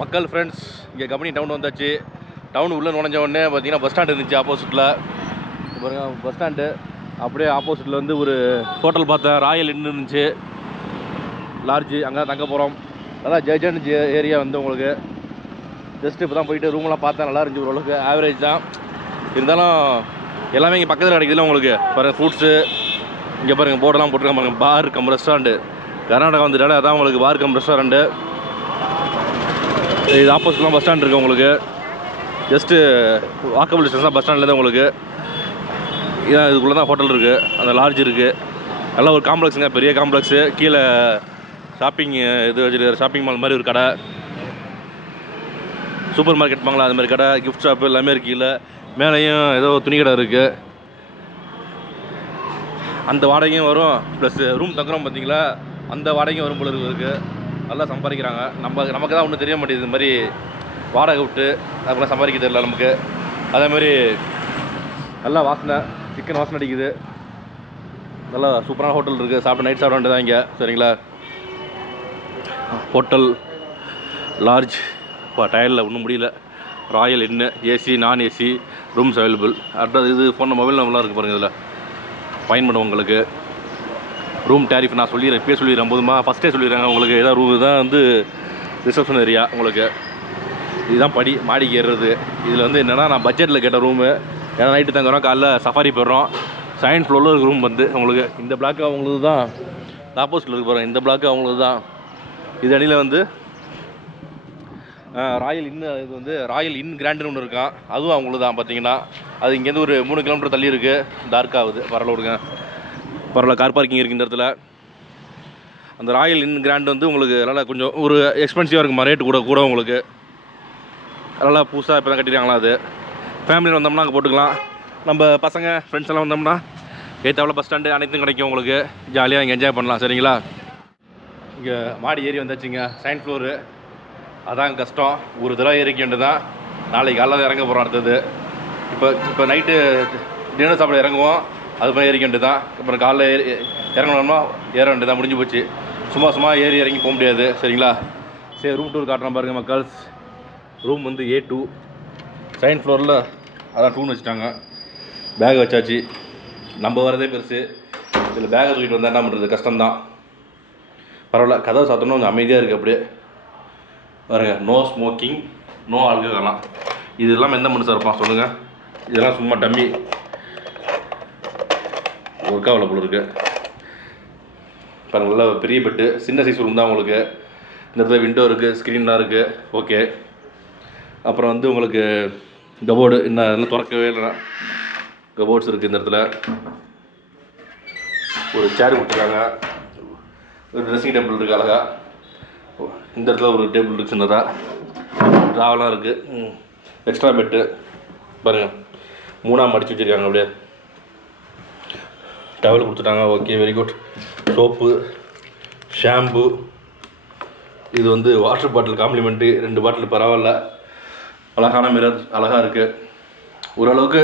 மக்கள் ஃப்ரெண்ட்ஸ், இங்கே company down வந்தாச்சு. டவுன் உள்ளே நுழைஞ்ச உடனே பார்த்தீங்கன்னா பஸ் ஸ்டாண்ட் இருந்துச்சு ஆப்போசிட்டில். பாருங்க பஸ் ஸ்டாண்டு. அப்படியே ஆப்போசிட்டில் வந்து ஒரு ஹோட்டல் பார்த்தேன், ராயல் இன் இருந்துச்சு, லார்ஜு. அங்கே தங்க போகிறோம். அதான் ஜெய்ஜன் ஏரியா வந்து உங்களுக்கு ஜஸ்ட்டு இப்போ தான் போயிட்டு ரூம்லாம் பார்த்தேன். நல்லா இருந்துச்சு, ஓரளவுக்கு ஆவரேஜ் தான். இருந்தாலும் எல்லாமே இங்கே பக்கத்தில் கிடைக்குதுல்ல உங்களுக்கு. பாருங்கள் ஃப்ரூட்ஸு, இங்கே பாருங்கள் போர்டெல்லாம் போட்டிருக்காங்க பாருங்கள். பார் கம் ரெஸ்டாரண்ட்டு. கர்நாடகா வந்துட்டாலே அதான் உங்களுக்கு பார் கம் ரெஸ்டாரண்ட்டு. இது ஆப்போசிட்லாம் பஸ் ஸ்டாண்ட் இருக்குது உங்களுக்கு. ஜஸ்ட்டு வாக்கபிள் டிஸ்டன்ஸ் தான் பஸ் ஸ்டாண்டில் தான் உங்களுக்கு. இதான் இதுக்குள்ளே தான் ஹோட்டல் இருக்குது, அந்த லாட்ஜ் இருக்குது. நல்லா ஒரு காம்ப்ளெக்ஸுங்க, பெரிய காம்ப்ளெக்ஸு. கீழே ஷாப்பிங் இது வச்சுருக்காரு, ஷாப்பிங் மால் மாதிரி ஒரு கடை, சூப்பர் மார்க்கெட் பாங்களா அது மாதிரி கடை, கிஃப்ட் ஷாப்பு எல்லாமே இருக்குது. கீழே மேலேயும் ஏதோ துணி கடை இருக்குது. அந்த வாடகையும் வரும், ப்ளஸ் ரூம் தங்குறோம் பார்த்தீங்களா, அந்த வாடகையும் வரும் போல இருக்குது. நல்லா சம்பாதிக்கிறாங்க. நமக்கு தான் ஒன்றும் தெரிய மாட்டேங்குது. இது மாதிரி வாடகை விட்டு அதுக்கெல்லாம் சம்பாதிக்க தெரியல நமக்கு. அதேமாதிரி நல்லா வாசனை, சிக்கன் வாசனை அடிக்குது. நல்லா சூப்பரான ஹோட்டல் இருக்குது. சாப்பிட்டு நைட் சாப்பிட வேண்டியதான் இங்கே. சரிங்களா, ஹோட்டல் லார்ஜ். இப்போ டயரில் ஒன்றும் முடியல. ராயல் இன்னு, ஏசி நான் ஏசி ரூம்ஸ் அவைலபிள். அட்ரஸ் இது ஃபோன் மொபைல் நம்பர்லாம் இருக்குது பாருங்கள். இதில் ஃபைன் பண்ணுவோம். ரூம் டேரிஃப் நான் சொல்லிடுறேன், இப்போயே சொல்லிடுறேன். போதுமா, ஃபஸ்ட்டே சொல்லிடுறாங்க உங்களுக்கு. ஏதாவது ரூம் தான் வந்து ரிசப்ஷன் ஏரியா உங்களுக்கு. இதுதான் படி மாடிக்கு ஏறுறது. இதில் வந்து என்னென்னா, நான் பட்ஜெட்டில் கேட்ட ரூமு. ஏன்னா நைட்டு தங்குறோம், காலைல சஃபாரி போயிடுறோம். செகண்ட் ஃப்ளோரில் இருக்க ரூம் வந்து உங்களுக்கு. இந்த பிளாக்கு அவங்களுக்கு தான், ஆப்போசிட்டில் இருக்க போகிறேன். இந்த பிளாக்கு அவங்களுக்கு தான். இது அடியில் வந்து ராயல் இன்னு, இது வந்து ராயல் இன் கிராண்டுன்னு ஒன்று இருக்கான், அதுவும் அவங்களுக்கு தான். பார்த்தீங்கன்னா அது இங்கேருந்து ஒரு 3 கிலோமீட்டர் தள்ளி இருக்குது. டார்க் ஆகுது, பரவாயில்ல விடுங்க, பரவாயில்ல. கார் பார்க்கிங் இருக்குது இந்த இடத்துல. அந்த ராயல் இன் கிராண்ட் வந்து உங்களுக்கு நல்லா கொஞ்சம் ஒரு எக்ஸ்பென்சிவாக இருக்குமா, ரேட்டு கூட உங்களுக்கு. நல்லா புதுசாக இப்போ தான் கட்டிடுறாங்களா. அது ஃபேமிலியில் வந்தோம்னா அங்கே போட்டுக்கலாம். நம்ம பசங்க ஃப்ரெண்ட்ஸ் எல்லாம் வந்தோம்னா ஏற்றாவில் பஸ் ஸ்டாண்டு அனைத்தும் கிடைக்கும் உங்களுக்கு. ஜாலியாக இங்கே என்ஜாய் பண்ணலாம். சரிங்களா, இங்கே மாடி ஏறி வந்தாச்சுங்க. Second floor. அதான் கஷ்டம். ஒரு தடவை ஏறிக்க வேண்டியது தான். நாளைக்கு காலையில் இறங்க போகிறோம். அடுத்தது இப்போ நைட்டு டின்னர் சாப்பிட இறங்குவோம். அது மாதிரி ஏறிக்க வேண்டியது தான். அப்புறம் காலைல இறங்கணும்னா ஏற வேண்டியது தான். முடிஞ்சு போச்சு. சும்மா ஏறி இறங்கி போக முடியாது. சரிங்களா, சரி ரூம் டூர் காட்டுறோம் பாருங்கள் மக்கள்ஸ். ரூம் வந்து A2, செகண்ட் ஃப்ளோரில். அதான் 2ன்னு வச்சுட்டாங்க. பேக் வச்சாச்சு. நம்ம வரதே பெருசு, இதில் பேக்கை தூக்கிட்டு வந்தால் என்ன பண்ணுறது, கஷ்டம்தான். பரவாயில்ல, கதவை சாத்தணும், கொஞ்சம் அமைதியாக இருக்குது. அப்படியே பாருங்க, நோ ஸ்மோக்கிங், நோ ஆல்கஹாலாம். இது இல்லாமல் எந்த மனுஷன் இருப்பான் சொல்லுங்கள். இதெல்லாம் சும்மா டம்மி, ஒர்க்காவில் போல இருக்குது. பாருங்கள், நல்லா பெரிய பெட்டு, சின்ன சைஸ் ரூம் தான் உங்களுக்கு. இந்த இடத்துல விண்டோ இருக்குது, ஸ்க்ரீன்லாம் இருக்குது. ஓகே. அப்புறம் வந்து உங்களுக்கு கபோர்டு இன்னும் திறக்கவே இல்லைனா கபோர்ட்ஸ் இருக்குது இந்த இடத்துல. ஒரு சேர் கொடுத்துருக்காங்க. ஒரு ட்ரெஸ்ஸிங் டேபிள் இருக்குது அழகாக. இந்த இடத்துல ஒரு டேபிள் இருக்குது சின்னதாக. ட்ராவெலாம் இருக்குது. எக்ஸ்ட்ரா பெட்டு பாருங்கள், 3ஆக மடித்து வச்சுருக்காங்க. அப்படியே டவல் கொடுத்துட்டாங்க. Okay, very good. Soap, shampoo. இது வந்து வாட்டர் பாட்டில் காம்ப்ளிமெண்ட்டு, 2 பாட்டில் பரவாயில்ல. அழகான மிரர், அழகாக இருக்குது. ஓரளவுக்கு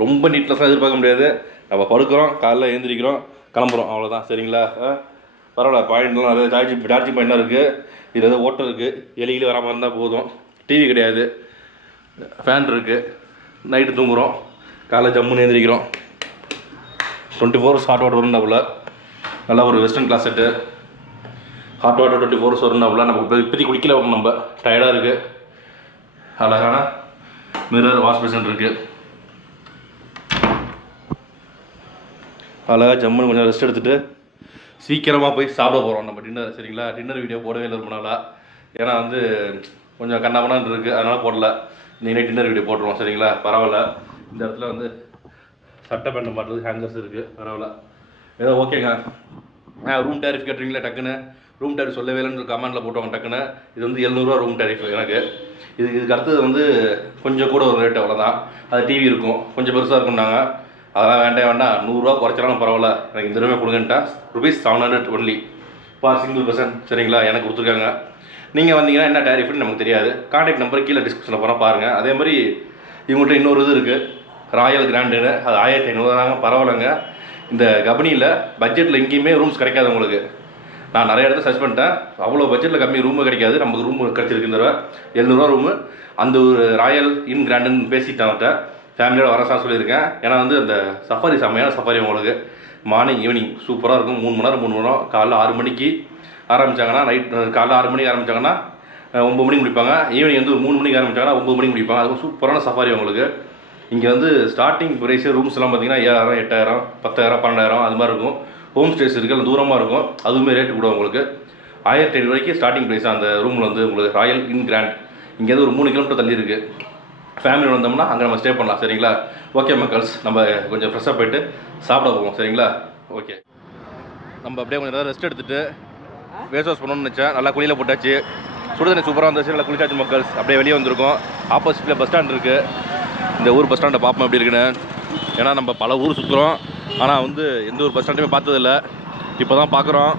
ரொம்ப நீட்னஸாக எதிர்பார்க்க முடியாது. நம்ம படுக்கிறோம், காலைல எழுந்திரிக்கிறோம், கிளம்புறோம், அவ்வளோதான். சரிங்களா, பரவாயில்ல. பாயிண்ட்லாம் நிறைய சார்ஜிங் பாயிண்ட்லாம் இருக்குது. இதில் ஏதோ ஓட்டர் இருக்குது, எலிகிலி வராமல் இருந்தால் போதும். டிவி கிடையாது, ஃபேன் இருக்குது. நைட்டு தூங்குகிறோம், காலைல ஜம்முன்னு எழுந்திரிக்கிறோம். 24 hours ஹாட் வாட்டர் வரும்னாப்புல. நல்லா ஒரு western closet. Hot water 24 hours வரும்னாப்புல. நமக்கு இப்போதைக்கு குளிக்கல, நம்ம டயர்டாக இருக்குது. அழகான மிரர், வாஷ் பேஷன் இருக்குது. அழகாக ஜம்முன்னு கொஞ்சம் ரெஸ்ட் எடுத்துகிட்டு சீக்கிரமாக போய் சாப்பிட போகிறோம் நம்ம டின்னர். சரிங்களா, டின்னர் வீடியோ போடவே இல்லை ரொம்ப நாளாக. ஏன்னா வந்து கொஞ்சம் கண்ணாமண்ணான்னு இருக்குது, அதனால் போடல. நீங்களே டின்னர் வீடியோ போட்டுருவோம். சரிங்களா, பரவாயில்ல. இந்த இடத்துல வந்து சட்டை பேண்ட் மாட்டுறது ஹேங்கர்ஸ் இருக்குது, பரவாயில்ல. ஏதோ ஓகேங்க. ரூம் டேரிஃப் கேட்டுறீங்களா, டக்குன்னு ரூம் டேரிஃப் சொல்லவே இல்லைன்னு கமெண்ட்டில் போட்டுவாங்க டக்குன்னு. இது வந்து 700 ரூபா ரூம் டேரிஃப் எனக்கு. இதுக்கு அடுத்தது வந்து கொஞ்சம் கூட ஒரு ரேட்டு, அவ்வளோதான். அது டிவி இருக்கும், கொஞ்சம் பெருசாக இருக்கும்னாங்க. அதெல்லாம் வேண்டாம், 100 ரூபா குறைச்சாலும் பரவாயில்ல, எனக்கு இந்த ரூமே கொடுங்கன்ட்டா. ₹700 ஒன்லி ஃபார் சிங்கிள் பர்சன். சரிங்களா, எனக்கு கொடுத்துருக்காங்க. நீங்கள் வந்தீங்கன்னா என்ன டேரிஃப்னு நமக்கு தெரியாது. கான்டாக்ட் நம்பர் கீழே டிஸ்கிரிப்ஷனில் போனால் பாருங்கள். அதே மாதிரி இவங்கள்ட்ட இன்னொரு இது இருக்குது, ராயல் கிராண்டுன்னு. அது 1500 தாங்க, பரவாயில்லைங்க. இந்த கம்பெனியில் பட்ஜெட்டில் எங்கேயுமே ரூம்ஸ் கிடைக்காது உங்களுக்கு. நான் நிறைய இடத்துல சர்ச் பண்ணிட்டேன், அவ்வளோ பட்ஜெட்டில் கம்மி ரூமு கிடைக்காது. நமக்கு ரூம் கிடச்சிருக்கு இந்த தடவை 700 ரூமு. அந்த ஒரு ராயல் இன் கிராண்டுன்னு பேசிட்டேன் அவன்கிட்ட, ஃபேமிலியோட வரசா சொல்லியிருக்கேன். ஏன்னா வந்து அந்த சஃபாரி செம்மையான சஃபாரி உங்களுக்கு மார்னிங் ஈவினிங் சூப்பராக இருக்கும். 3 மணி நேரம் காலைல 6 மணிக்கு ஆரம்பித்தாங்கன்னா நைட் காலைல 6 மணிக்கு ஆரம்பித்தாங்கன்னா 9 மணிக்கு முடிப்பாங்க. ஈவினிங் வந்து 3 மணிக்கு ஆரம்பித்தாங்கன்னா 9 மணிக்கு முடிப்பாங்க. அதுவும் சூப்பரான சஃபாரி உங்களுக்கு. இங்கே வந்து ஸ்டார்டிங் ப்ரைஸு ரூம்ஸ்லாம் பார்த்தீங்கன்னா 7000, 8000, 10,000, 12,000 அது மாதிரி இருக்கும். ஹோம் ஸ்டேஸ் இருக்குது, தூரமாக இருக்கும், அதுவுமே ரேட்டு கூட உங்களுக்கு 1500 வரைக்கும் ஸ்டார்டிங் ப்ரைஸ் அந்த ரூமில் வந்து உங்களுக்கு ராயல் இன் கிராண்ட். இங்கேருந்து ஒரு 3 கிலோமீட்டர் தள்ளி இருக்குது. ஃபேமிலி வந்தோம்னா அங்கே நம்ம ஸ்டே பண்ணலாம். சரிங்களா? ஓகே மக்கள்ஸ், நம்ம கொஞ்சம் ஃப்ரெஷ்ஷாக போய்ட்டு சாப்பிட போவோம். சரிங்களா? ஓகே, நம்ம அப்படியே கொஞ்சம் நேரம் ரெஸ்ட் எடுத்துகிட்டு ஃபேஸ் வாஷ் பண்ணணும்னு நினச்சேன். நல்லா குளியில் போட்டாச்சு, சுடுதண்ணி சூப்பராக வந்துச்சு, நல்லா குளிச்சாச்சு மக்கள்ஸ். அப்படியே வெளியே வந்திருக்கோம். ஆப்போசிட்டில் பஸ் ஸ்டாண்ட் இருக்குது. இந்த ஊர் பஸ் ஸ்டாண்டை பார்ப்போம் எப்படி இருக்குன்னு. ஏன்னா நம்ம பல ஊர் சுற்றுறோம், ஆனால் வந்து எந்த ஒரு பஸ் ஸ்டாண்டுமே பார்த்ததில்ல. இப்போ தான் பார்க்குறோம்.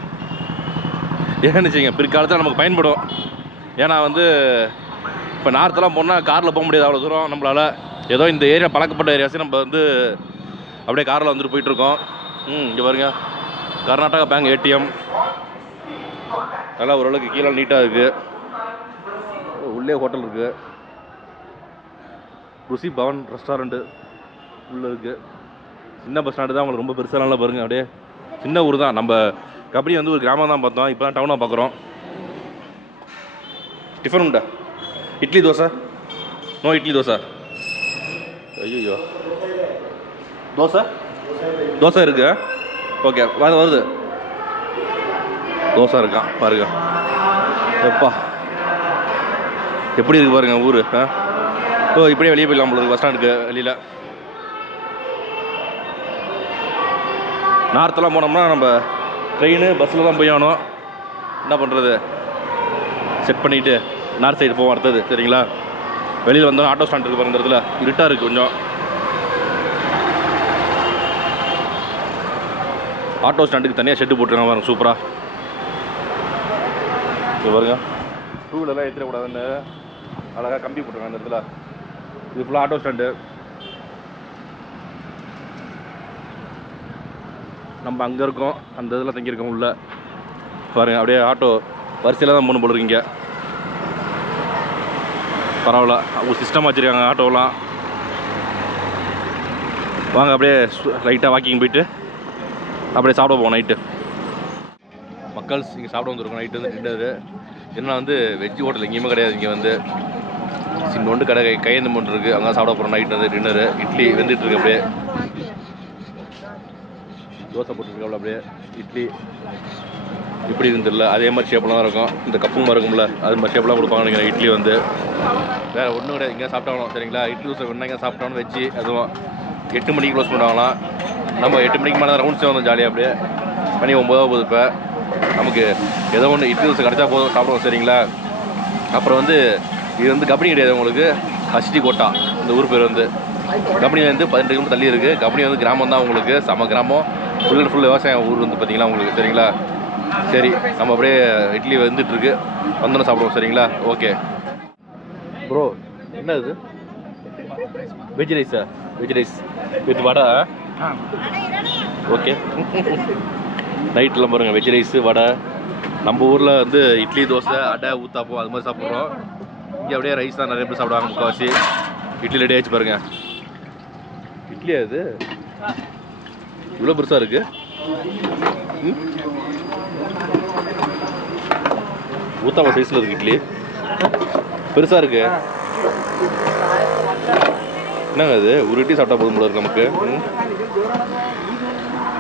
ஏன்னு வச்சுங்க, பிற்காலத்தில் நமக்கு பயன்படும். ஏன்னா வந்து இப்போ நார்த்தெல்லாம் போனால் காரில் போக முடியாது அவ்வளோ தூரம் நம்மளால். ஏதோ இந்த ஏரியா பழக்கப்பட்ட ஏரியாஸே நம்ம வந்து அப்படியே காரில் வந்துட்டு போயிட்டுருக்கோம். இங்கே பாருங்க, கர்நாடகா பேங்க் ஏடிஎம் நல்லா ஓரளவுக்கு கீழே நீட்டாக இருக்குது. உள்ளே ஹோட்டல் இருக்குது, ருசி பவன் ரெஸ்டாரண்ட்டு உள்ளே இருக்குது. சின்ன பஸ் ஸ்டாண்டு தான் உங்களுக்கு ரொம்ப பெருசாலாம் பாருங்கள். அப்படியே சின்ன ஊர் தான். நம்ம கபடி வந்து ஒரு கிராமம் தான் பார்த்தோம், இப்போ தான் டவுனாக பார்க்குறோம். டிஃபன் உண்டா? இட்லி தோசை? நோ இட்லி தோசை. ஐயோ, தோசை இருக்கு. ஓகே, வருது. தோசை இருக்கான் பாருங்க. எப்பா எப்படி இருக்கு பாருங்க ஊர். ஓ, இப்படியே வெளியே போயிடலாம் போல பஸ் ஸ்டாண்டுக்கு வெளியில். நார்த்தெல்லாம் போனோம்னா நம்ம ட்ரெயின் பஸ்ஸில் தான் போய் ஆகணும். என்ன பண்ணுறது, செட் பண்ணிவிட்டு நார்த் சைடு போவோம் அடுத்தது. சரிங்களா? வெளியில் வந்தோம், ஆட்டோ ஸ்டாண்ட் இருக்குது பாருங்க, இடத்துல இருட்டாக இருக்குது கொஞ்சம். ஆட்டோ ஸ்டாண்டுக்கு தனியாக ஷெட்டு போட்டுருக்காங்க பாருங்க, சூப்பராக. இது பாருங்க, டூ வீலர்லாம் ஏற்றிடக்கூடாதுன்னு அழகாக கம்பி போட்டுருக்காங்க அந்த இடத்துல. இது ஃபுல்லாக ஆட்டோ ஸ்டாண்டு. நம்ம அங்கே இருக்கோம், அந்த இதில் தங்கியிருக்கோம் உள்ள பாருங்கள். அப்படியே ஆட்டோ வரிசையில் தான் போகணும் போல இருக்கீங்க. பரவாயில்ல, ஒரு சிஸ்டமாக வச்சுருக்காங்க ஆட்டோலாம். வாங்க அப்படியே லைட்டாக வாக்கிங் போயிட்டு அப்படியே சாப்பிட போவோம் நைட்டு. மக்கள்ஸ் இங்கே சாப்பிட வந்துருக்கோம் நைட்டு வந்து டின்னரு. ஏன்னா வந்து வெஜ் ஹோட்டல் எங்கேயுமே கிடையாது. இங்கே வந்து சின்னொண்டு கடை கையெழுந்து மூணு இருக்குது, அங்கே சாப்பிட போகிறோம் நைட்டு வந்து டின்னரு. இட்லி வெந்துட்டுருக்கு, அப்படியே தோசை போட்டுருக்கோம்ல, அப்படியே இட்லி இப்படி இருந்துடல அதே மாதிரி ஷேப்லாம் தான் இருக்கும். இந்த கப்பும் இருக்கும்ல, அது மாதிரி ஷேப்லாம் கொடுப்பாங்க நினைக்கிறேன். இட்லி வந்து வேறு ஒன்றும் கிடையாது. இங்கே சாப்பிட்டாலும் சரிங்களா, இட்லி தோசை வேணா இங்கே சாப்பிட்டாலும் வச்சு அதுவும் 8 மணிக்கு க்ளோஸ் பண்ணுவாங்களாம். நம்ம 8 மணிக்கு மேலே ரவுண்ட்ஸே வந்தோம் ஜாலியாக. அப்படியே மணி 9 போகுது. இப்போ நமக்கு ஏதோ ஒன்று இட்லி தோசை கிடச்சா போதும், சாப்பிடுவோம். சரிங்களா? அப்புறம் வந்து இது வந்து கபடி கிடையாது உங்களுக்கு, ஹஸ்டி கோட்டா இந்த ஊர் பேர் வந்து. கபடியிலேருந்து 18 கிலோமீட்டர் தள்ளி இருக்குது. கபடி வந்து கிராமம் தான் உங்களுக்கு, செம கிராமம். ஃபுல் அண்ட் ஃபுல் விவசாயம் ஊர் வந்து பார்த்தீங்களா உங்களுக்கு. சரிங்களா? சரி, நம்ம அப்படியே இட்லி வந்துட்டுருக்கு, வந்தோன்னு சாப்பிடுவோம். சரிங்களா? ஓகே ப்ரோ, என்ன இது? வெஜ் ரைஸா? Veg rice with vada. Okay, நைட்டெலாம் பாருங்கள் வெஜ் ரைஸு வடை. நம்ம ஊரில் வந்து இட்லி தோசை அடை ஊத்தாப்போம் அது மாதிரி சாப்பிட்றோம். இங்கே அப்படியே ரைஸ் தான் நிறைய பேர் சாப்பிடுவாங்க முக்கால்வாசி. இட்லி ரெடி ஆகிடுச்சு பாருங்கள். இட்லியா இது? இவ்வளோ பெருசாக இருக்குது. ஊத்தாப்பா சைஸில் இருக்குது இட்லி, பெருசாக இருக்குது. என்னங்க அது, ஒரு இட்லி சாப்பிட்டா போதும் போல இருக்கு நமக்கு.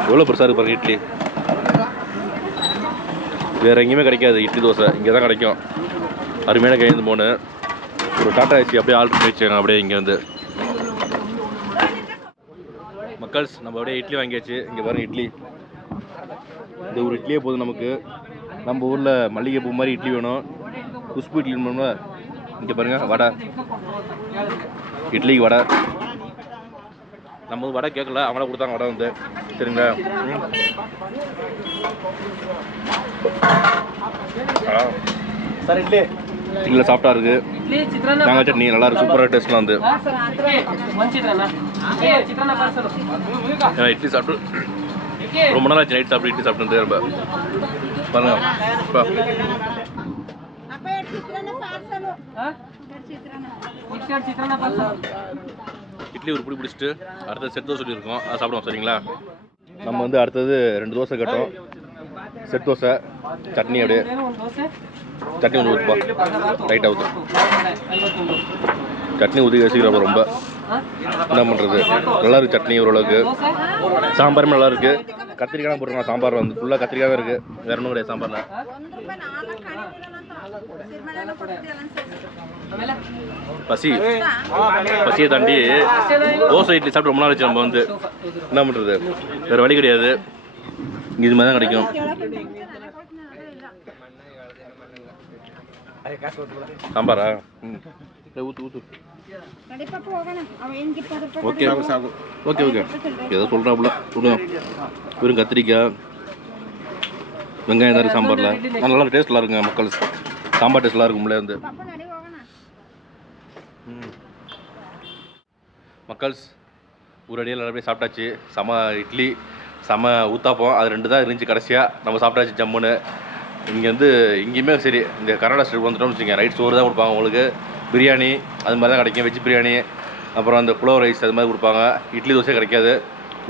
எவ்வளோ பெருசாக இருக்கு பாருங்க இட்லி. வேறு எங்கேயுமே கிடைக்காது இட்லி தோசை, இங்கே தான் கிடைக்கும். அருமையான கைந்து போன ஒரு டாட்டா ஏசி அப்படியே ஆல்ட்ரு பண்ணி வச்சுக்காங்க அப்படியே இங்கே வந்து. மக்கள்ஸ் நம்ம அப்படியே இட்லி வாங்கியாச்சு. இங்கே பாருங்கள் இட்லி, இந்த ஒரு இட்லியே போதும் நமக்கு. நம்ம ஊரில் மல்லிகைப்பூ மாதிரி இட்லி வேணும், குஷ்பு இட்லி வேணும்ல. இங்கே பாருங்கள் வடை, இட்லிக்கு வடை. நம்ம வடை கேட்கல, அவங்கள கொடுத்தாங்க வடை வந்து. சரிங்களா? சார் இட்லி இட்லியில் சாப்பிட்டா இருக்குது. தேங்காய் சட்னி நல்லா இருக்குது, சூப்பராக டேஸ்ட்லாம் வந்து. இட்லி சாப்பிட்டு ரொம்ப நாள் ஆச்சு, நைட் சாப்பிட்டு இட்லி சாப்பிட்டு ரொம்ப பாருங்க இட்லி ஒரு பிடி பிடிச்சிட்டு அடுத்தது செட் தோசை சொல்லியிருக்கோம் அதை சாப்பிடுவோம் சரிங்களா. நம்ம வந்து அடுத்தது 2 தோசை கட்டோம். செட் தோசை சட்னி அப்படியே சட்னி ஒன்று ஊற்றுப்பா ரைட்டாக ஊற்று. சட்னி ஊற்றி வச்சுக்கிறப்ப ரொம்ப என்ன பண்ணுறது நல்லா இருக்குது சட்னி ஓரளவுக்கு. சாம்பாரும் நல்லா இருக்குது. கத்திரிக்காய் போட்டுருக்கலாம். சாம்பார் வந்து ஃபுல்லாக கத்திரிக்காய் தான் இருக்குது. வேறு ஒன்றும் கிடையாது சாம்பாரில். பசியை தாண்டி தோசை இட்லி சாப்பிட்டு ரொம்ப நாள் ஆச்சு. நம்ம வந்து என்ன பண்ணுறது வேறு வழி கிடையாது. இது மாதிரி தான் கிடைக்கும். சாம்பாரா ஊற்று ஊற்று. ஓகே ஓகே ஓகே ஏதோ சொல்கிறாப்புல சொல்லுங்க. வெறும் கத்திரிக்காய் வெங்காயம் தான் சாம்பாரில் நல்லா டேஸ்ட் நல்லா இருக்குங்க மக்கள். சாம்பார் டேஸ்ட் நல்லா இருக்கும். வந்து மக்கள்ஸ் ஒரு அடியில் எல்லாருமே சாப்பிட்டாச்சு. செம இட்லி செம ஊத்தாப்பம் அது 2 தான் இருந்துச்சு. கடைசியாக நம்ம சாப்பிட்டாச்சு ஜம்முன்னு. இங்கே வந்து இங்கேயுமே சரி இந்த கர்நாடகா ஸ்டைல் வந்துட்டோம்னு வச்சுக்கோங்க. ரைட் சோறு தான் கொடுப்பாங்க உங்களுக்கு. பிரியாணி அது மாதிரி தான் கிடைக்கும். வெஜ் பிரியாணி அப்புறம் அந்த புலோ ரைஸ் அது மாதிரி கொடுப்பாங்க. இட்லி தோசை கிடைக்காது.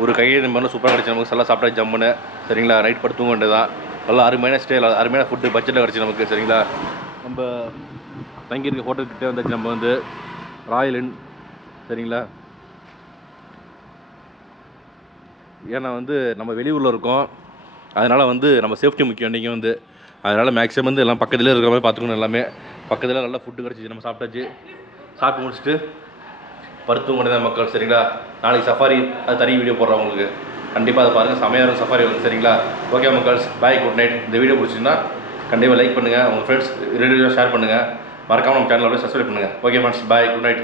ஒரு கையில் மாதிரிலாம் சூப்பராக கிடச்சி நமக்கு. நல்லா சாப்பிட்டாச்சு ஜம்முன்னு சரிங்களா. நைட் படுத்து தூங்க வேண்டியது தான். நல்லா அருமையான ஸ்டே அருமையான ஃபுட்டு பட்ஜெட்டில் கிடச்சி நமக்கு சரிங்களா. நம்ம தங்கியிருக்க ஹோட்டல்கிட்டே வந்தாச்சு. நம்ம வந்து ராயல் இன் சரிங்களா. ஏன்னா வந்து நம்ம வெளியூரில் இருக்கோம். அதனால் வந்து நம்ம சேஃப்டி முக்கியம் இன்றைக்கி வந்து. அதனால் மேக்ஸிமம் வந்து எல்லாம் பக்கத்துலேயே இருக்கிற மாதிரி பார்த்துக்கணும். எல்லாமே பக்கத்தில் நல்லா ஃபுட்டு கிடச்சிச்சு. நம்ம சாப்பிட்டாச்சு. சாப்பிட்டு முடிச்சுட்டு படுத்து கொண்டு தான் மக்கள் சரிங்களா. நாளைக்கு சஃபாரி அது தனி வீடியோ போடுறோம் உங்களுக்கு. கண்டிப்பாக அதை பாருங்கள். செமையாக இருக்கும் சஃபாரி வந்து சரிங்களா. Okay மக்கள்ஸ் bye good night. இந்த வீடியோ பிடிச்சிங்கன்னா கண்டிப்பாக லைக் பண்ணுங்கள். உங்கள் ஃப்ரெண்ட்ஸ் ரிலேட்டிவாக ஷேர் பண்ணுங்கள். மறக்காமல் நம்ம சேனலில் சப்ஸ்கிரைப் பண்ணுங்கள். Okay friends bye good night.